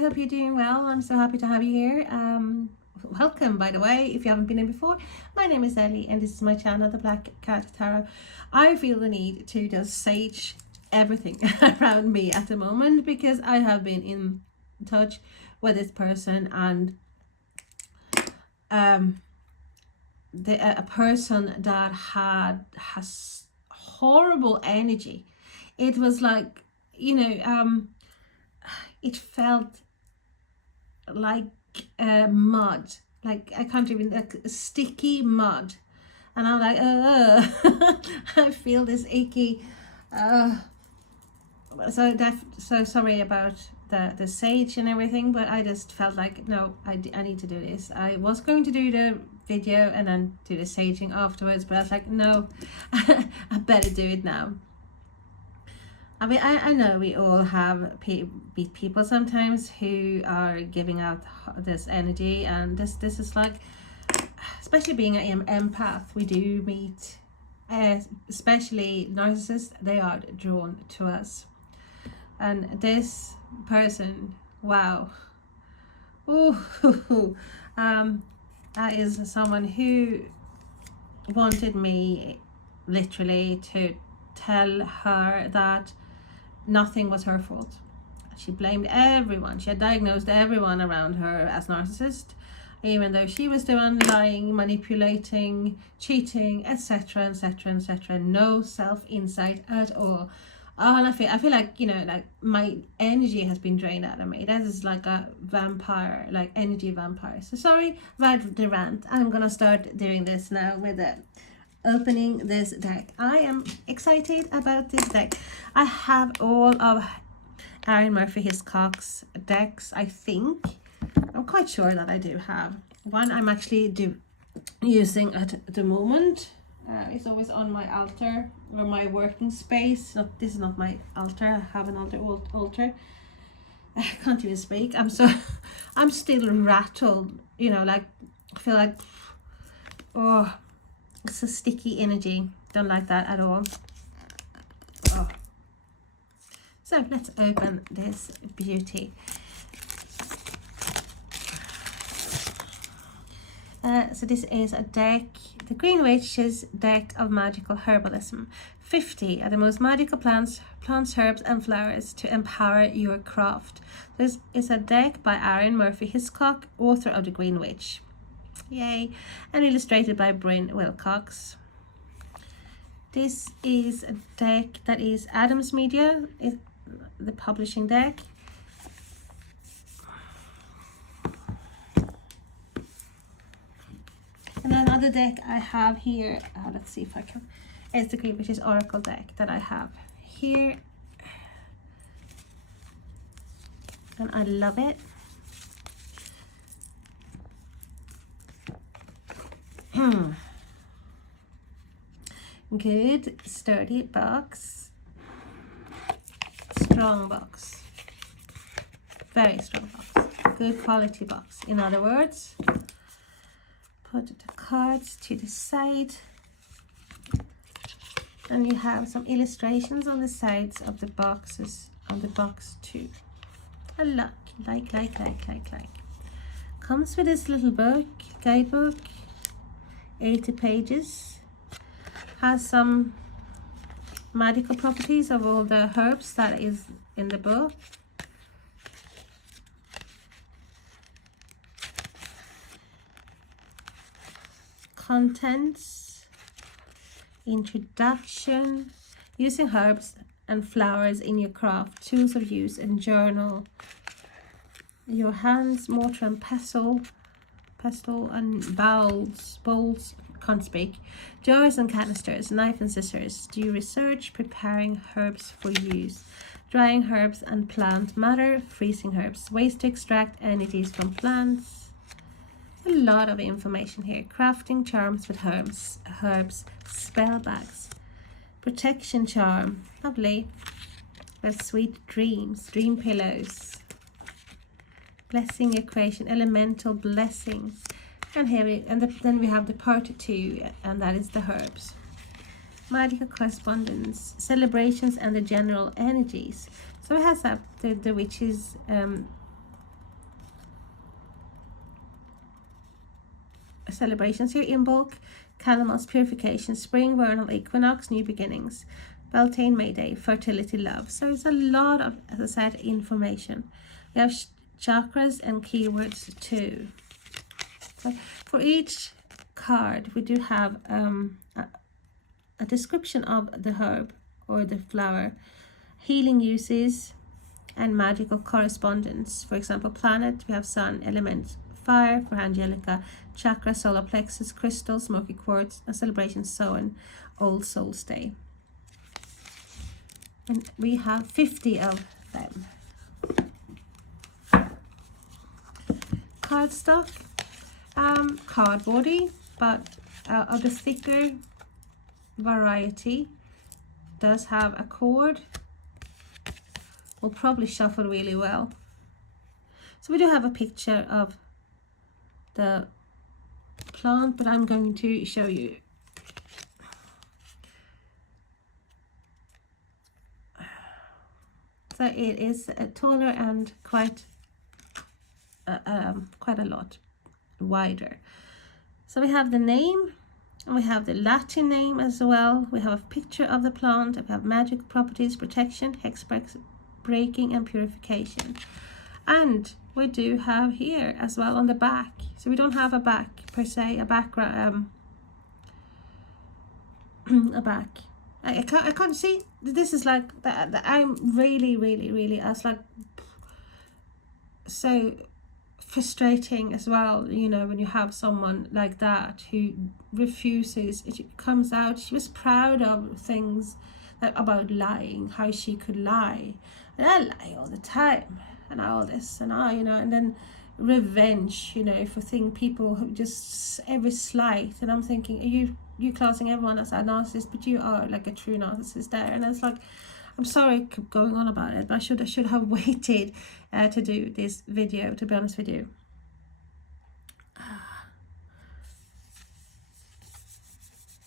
hope you're doing well. I'm so happy to have you here. Welcome, by the way, if you haven't been in before. My name is Ellie and this is my channel, The Black Cat Tarot. I feel the need to just sage everything around me at the moment because I have been in touch with this person, and a person that has horrible energy. It was like, it felt like mud, like I can't even, like sticky mud, and I'm like, I feel this icky. So sorry about the sage and everything, but I just felt like, no, I need to do this. I was going to do the video and then do the saging afterwards, but I was like, no, I better do it now. I mean, I know we all have people sometimes who are giving out this energy, and this is like, especially being an empath, we do meet, especially narcissists, they are drawn to us. And this person, wow, ooh, that is someone who wanted me literally to tell her that nothing was her fault. She blamed everyone. She had diagnosed everyone around her as narcissist, even though she was the one lying, manipulating, cheating, etc, etc, etc. No self-insight at all. Oh, and I feel like, like my energy has been drained out of me. That is like a vampire, like energy vampire. So sorry about the rant. I'm gonna start doing this now with opening this deck. I am excited about this deck. I have all of Arin Murphy-Hiscock's decks, I think. I'm quite sure that I do have one. I'm actually using at the moment. It's always on my altar or my working space. This is not my altar. I have an altar. I can't even speak. I'm still rattled. Like I feel like, oh, it's a sticky energy. Don't like that at all. Oh. So let's open this beauty. So this is a deck, the Green Witch's deck of magical herbalism. 50 are the most magical plants, herbs and flowers to empower your craft. This is a deck by Arin Murphy-Hiscock, author of The Green Witch. Yay! And illustrated by Brynn Wilcox. This is a deck that is Adams Media, the publishing deck. And another deck I have here, let's see if I can, it's the Green Witch's Oracle deck that I have here. And I love it. Good, sturdy box. Strong box. Very strong box. Good quality box. In other words, put the cards to the side, and you have some illustrations on the sides of the boxes, on the box too. I like. Comes with this little book, guidebook, 80 pages. Has some magical properties of all the herbs that is in the book. Contents, introduction, using herbs and flowers in your craft, tools of use and journal, your hands, mortar and pestle and bowls, can't speak, jars and canisters, knife and scissors, do research, preparing herbs for use, drying herbs and plant matter, freezing herbs, ways to extract energies from plants. A lot of information here. Crafting charms with herbs, spell bags, protection charm, lovely. Well, sweet dreams, dream pillows, blessing your creation, elemental blessings, and here then we have the part 2, and that is the herbs. Magical correspondence, celebrations, and the general energies. So it has the witch's celebrations here in bulk. Calamus, purification, spring, vernal equinox, new beginnings. Beltane, May Day, fertility, love. So it's a lot of, as I said, information. We have chakras and keywords too. So for each card, we do have a description of the herb or the flower, healing uses, and magical correspondence. For example, planet, we have sun, element, fire for Angelica, chakra, solar plexus, crystal, smoky quartz, and celebration, Samhain, Old Souls Day. And we have 50 of them. Cardstock, cardboardy, but of the thicker variety. Does have a cord. Will probably shuffle really well. So we do have a picture of the plant, but I'm going to show you. So it is taller and quite a lot wider. So we have the name, and we have the Latin name as well. We have a picture of the plant. We have magic properties, protection, hex breaking, and purification. And we do have here as well on the back. So we don't have a back per se, a background, a back. I can't see. This is like that. I'm really, I was like, so frustrating as well, you know, when you have someone like that who refuses. It comes out, she was proud of things about lying, how she could lie, and I lie all the time, and all this, and I, you know, and then revenge, you know, for people who just every slight, and I'm thinking, are you classing everyone as a narcissist, but you are like a true narcissist there. And it's like, I'm sorry I keep going on about it, but I should have waited to do this video, to be honest with you.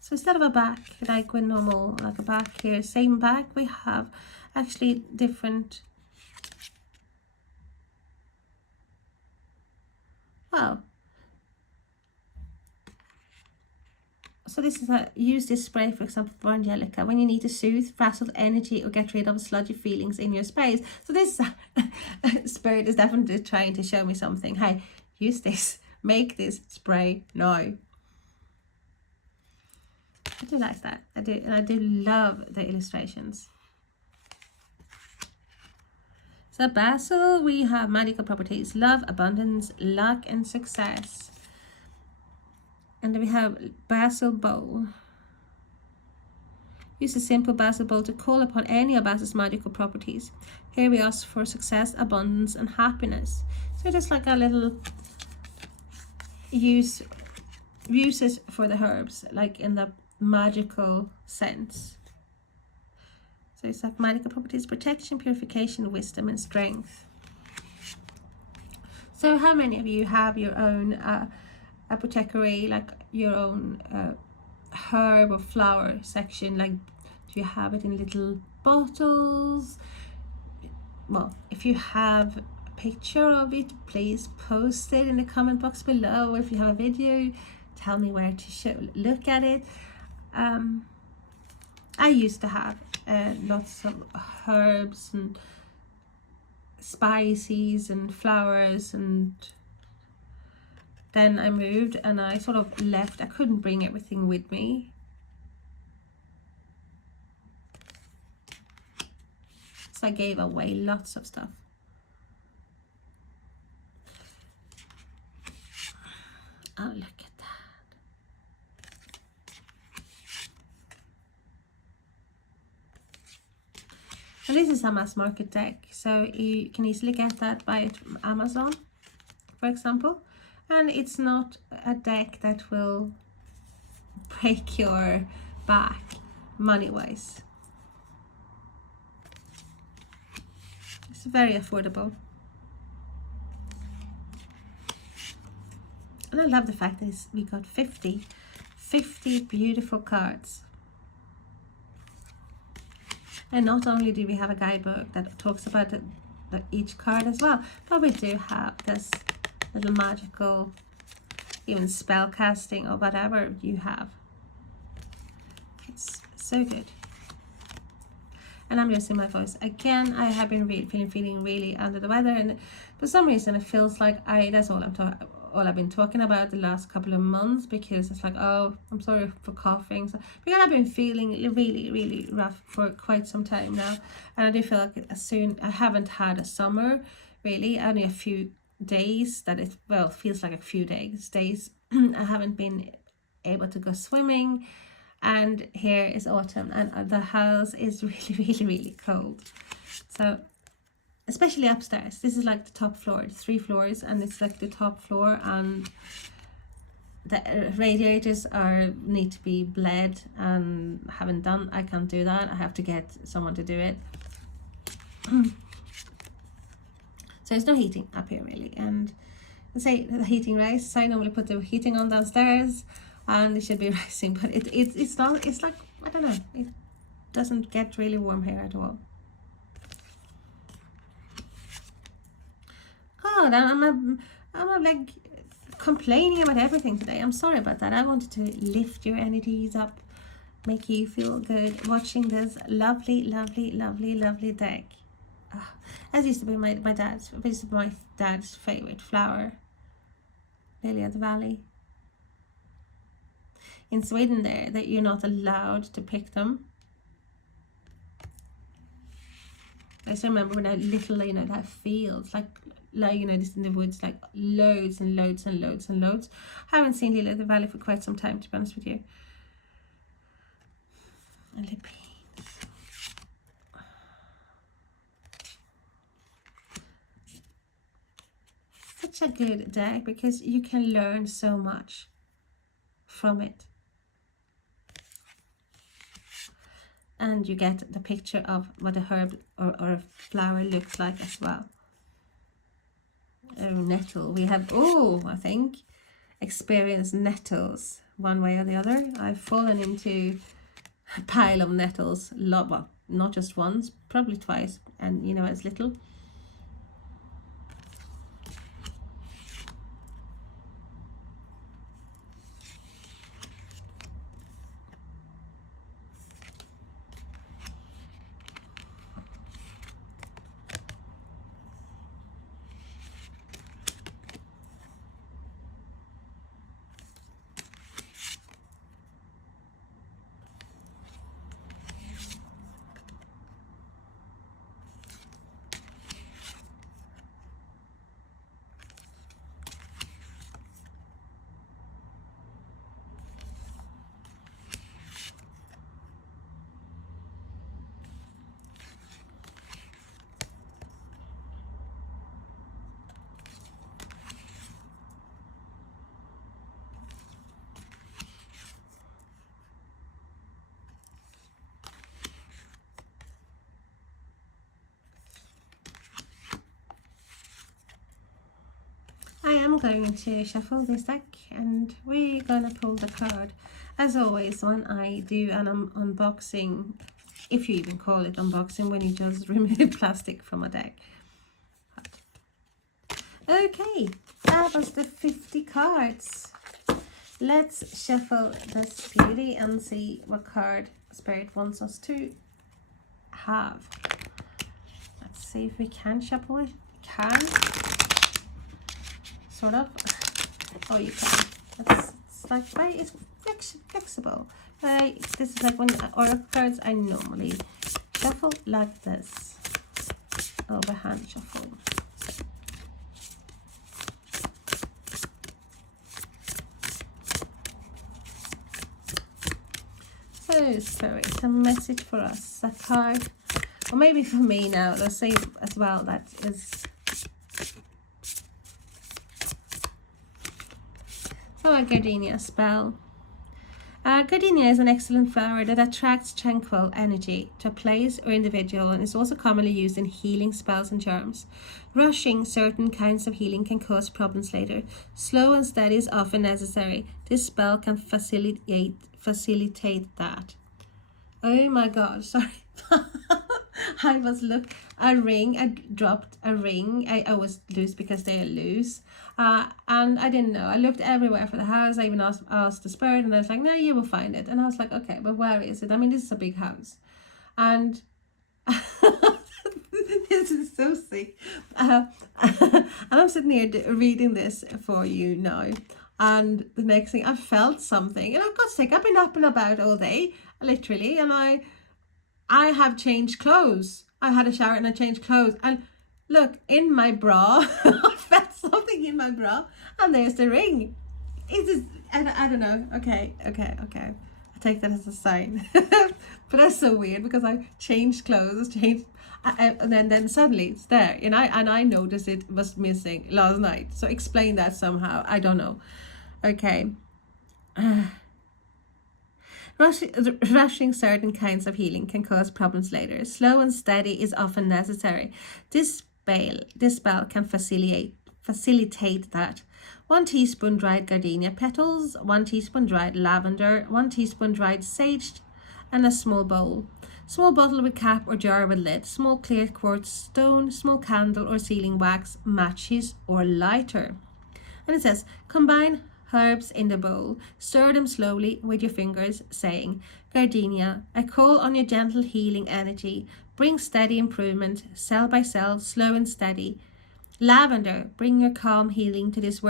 So instead of a back, like with normal, like a back here, same back, we have actually different, wow. So this is use this spray, for example, for Angelica, when you need to soothe frazzled energy or get rid of sludgy feelings in your space. So this spirit is definitely trying to show me something. Hey, use this, make this spray now. I do like that. I do, and I do love the illustrations. So basil, we have magical properties, love, abundance, luck, and success. And then we have basil bowl. Use a simple basil bowl to call upon any of basil's magical properties. Here we ask for success, abundance, and happiness. So just like a little uses for the herbs, like in the magical sense. So it's like magical properties, protection, purification, wisdom, and strength. So how many of you have your own apothecary, like your own herb or flower section? Like, do you have it in little bottles? Well, if you have a picture of it, please post it in the comment box below. If you have a video, tell me where to look at it. I used to have lots of herbs and spices and flowers, and then I moved and I sort of left. I couldn't bring everything with me. So I gave away lots of stuff. Oh, look at that. And this is a mass market deck. So you can easily get that by Amazon, for example. And it's not a deck that will break your back money-wise. It's very affordable. And I love the fact that we got 50 beautiful cards. And not only do we have a guidebook that talks about each card as well, but we do have this little magical even spell casting or whatever you have. It's so good. And I'm losing my voice again. I have been feeling really under the weather, and for some reason it feels like that's all I've been talking about the last couple of months, because it's like, oh, I'm sorry for coughing. So, because I've been feeling really rough for quite some time now, and I do feel like I haven't had a summer really, only a few days that it feels like a few days. I haven't been able to go swimming. And here is autumn, and the house is really cold. So, especially upstairs, this is like the top floor, 3 floors, and it's like the top floor, and the radiators need to be bled, and I can't do that. I have to get someone to do it. So there's no heating up here really, and say the heating rise. So I normally put the heating on downstairs, and it should be rising, but it's not. It's like, I don't know, it doesn't get really warm here at all. God, I'm like complaining about everything today. I'm sorry about that. I wanted to lift your energies up, make you feel good watching this lovely deck. That used to be my dad's favorite flower, lily of the valley. In Sweden, that you're not allowed to pick them. I still remember when I was little, that fields, like just in the woods, like loads and loads. I haven't seen lily of the valley for quite some time, to be honest with you. And the beans. Such a good deck, because you can learn so much from it. And you get the picture of what a herb or a flower looks like as well. Nettle. We have, I think, experienced nettles one way or the other. I've fallen into a pile of nettles, well, not just once, probably twice, and it's little. I am going to shuffle this deck, and we're gonna pull the card. As always, when I do an unboxing, if you even call it unboxing, when you just remove plastic from a deck. Okay, that was the 50 cards. Let's shuffle this beauty and see what card Spirit wants us to have. Let's see if we can shuffle it. We can. Sort of. Oh, you can. It's like, right, it's flexible. Right, this is like when oracle cards I normally shuffle like this. Overhand shuffle. So, Spirit, a message for us. A card, or maybe for me now, let's say as well, that is. So a gardenia spell. Gardenia is an excellent flower that attracts tranquil energy to a place or individual, and is also commonly used in healing spells and charms. Rushing certain kinds of healing can cause problems later. Slow and steady is often necessary. This spell can facilitate that. Oh my god, sorry. I was a ring. I dropped a ring. I was loose because they are loose. And I didn't know. I looked everywhere for the house. I even asked the spirit, and I was like, "No, you will find it." And I was like, "Okay, but where is it?" I mean, this is a big house, and this is so sick. And I'm sitting here reading this for you now, and the next thing I felt something, and I got sick. I've been up and about all day, literally, and I have changed clothes. I had a shower and I changed clothes, and look in my bra. I felt something in my bra, and there's the ring. It is, and I don't know. Okay. I take that as a sign. But that's so weird because I changed clothes, and then suddenly it's there, and I noticed it was missing last night. So explain that somehow. I don't know. Okay. Rushing certain kinds of healing can cause problems later. Slow and steady is often necessary. This spell can facilitate that. 1 teaspoon dried gardenia petals, 1 teaspoon dried lavender, 1 teaspoon dried sage, and a small bowl. Small bottle with cap or jar with lid. Small clear quartz stone, small candle or sealing wax, matches or lighter. And it says, combine herbs in the bowl. Stir them slowly with your fingers, saying, Gardenia, I call on your gentle healing energy. Bring steady improvement, cell by cell, slow and steady. Lavender, bring your calm healing to this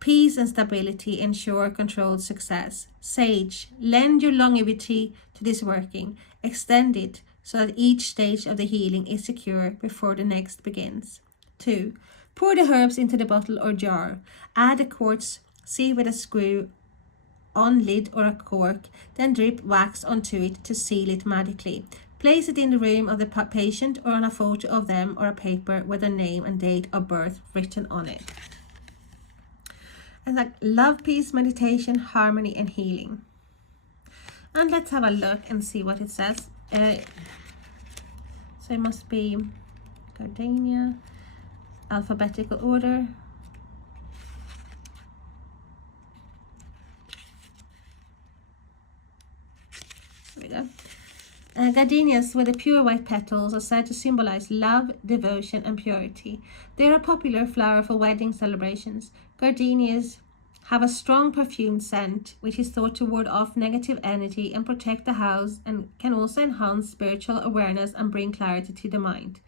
peace and stability, ensure controlled success. Sage, lend your longevity to this working. Extend it so that each stage of the healing is secure before the next begins. 2. Pour the herbs into the bottle or jar. Add a quartz seal with a screw on lid or a cork, then drip wax onto it to seal it magically. Place it in the room of the patient or on a photo of them or a paper with a name and date of birth written on it. And like love, peace, meditation, harmony, and healing. And let's have a look and see what it says. So it must be gardenia, alphabetical order. There we go. Gardenias with the pure white petals are said to symbolize love, devotion, and purity. They are a popular flower for wedding celebrations. Gardenias have a strong perfumed scent, which is thought to ward off negative energy and protect the house, and can also enhance spiritual awareness and bring clarity to the mind.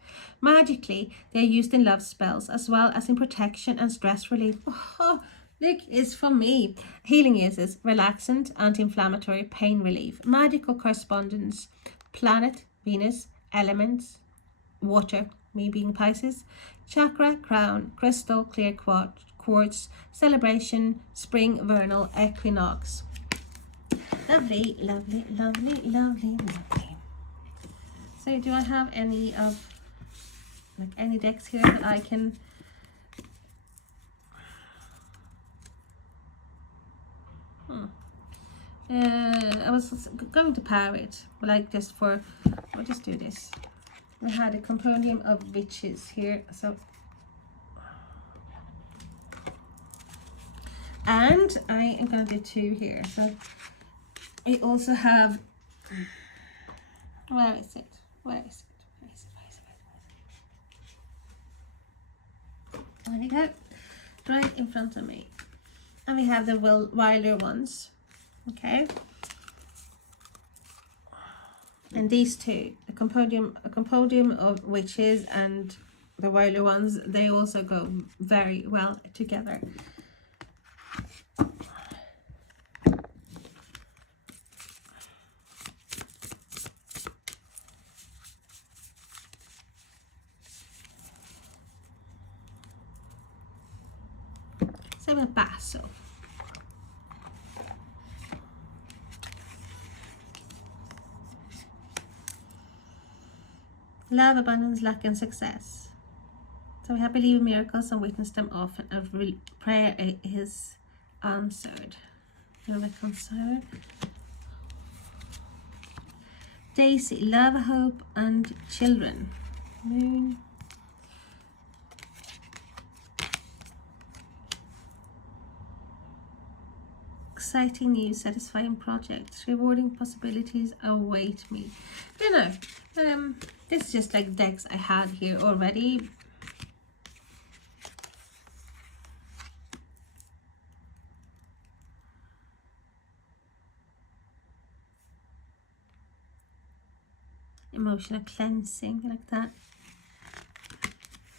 Magically, they are used in love spells as well as in protection and stress relief. Oh, look, it's for me. Healing uses relaxant, anti-inflammatory, pain relief, magical correspondence, planet, Venus, elements, water, me being Pisces, chakra, crown, crystal, clear quartz, celebration, spring, vernal, equinox. Lovely, lovely, lovely, lovely, lovely. So do I have any decks here that I can I was going to pair it, but I'll just do this. We had a compendium of witches here, so, and I am going to do 2 here. So we also have, where is it? There we go, right in front of me. And we have the wilder ones. Okay, and these 2, a compendium of witches and the wilder ones, they also go very well together. So a basil. Love, abundance, luck, and success. So we have believe in miracles and witness them often. A prayer is answered. Reconciled. Daisy, love, hope, and children. Moon. exciting news, satisfying projects, rewarding possibilities await me. You know, this is just like decks I had here already. Emotional cleansing, like that.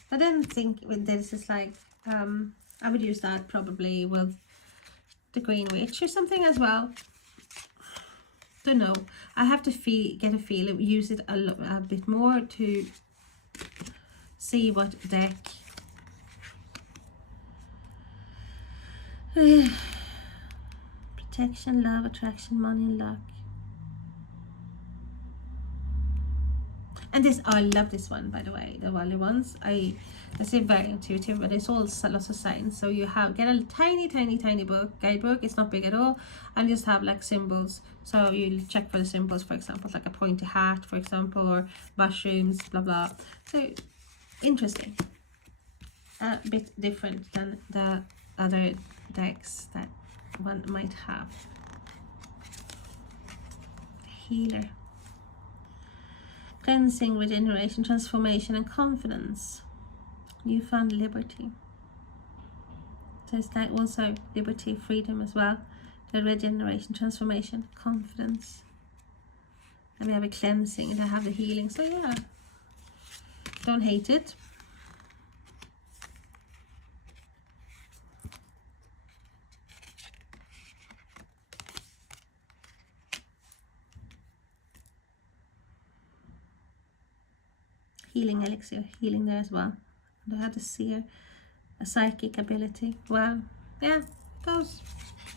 I didn't think with this is like, I would use that probably with the Green Witch or something as well. Don't know. I have to get a feel, use it a bit more to see what deck. Protection, love, attraction, money, luck. And this, I love this one, by the way, the Wally ones. I say very intuitive, but it's all lots of signs. So you get a tiny book, guidebook. It's not big at all, and just have like symbols. So you check for the symbols, for example, like a pointy hat, for example, or mushrooms, blah blah. So interesting, a bit different than the other decks that one might have. Healer. Cleansing, regeneration, transformation, and confidence. Newfound liberty. So it's like also liberty, freedom as well. The regeneration, transformation, confidence. And we have a cleansing, and I have the healing. So yeah, don't hate it. Healing elixir, healing there as well. And I have the seer, a psychic ability. Wow, yeah, it goes.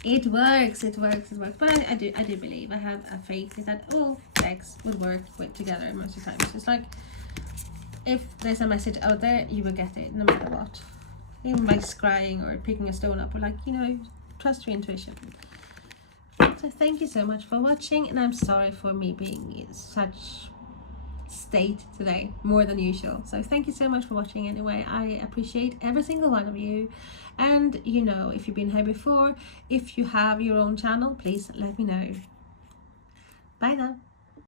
It works. But I do believe, I have a faith that all decks would work together most of the time. So it's like, if there's a message out there, you will get it no matter what. Even by scrying or picking a stone up, or like, you know, trust your intuition. So thank you so much for watching, and I'm sorry for me being in such state today, more than usual. So thank you so much for watching anyway. I appreciate every single one of you. And you know, if you've been here before, if you have your own channel, please let me know. Bye now.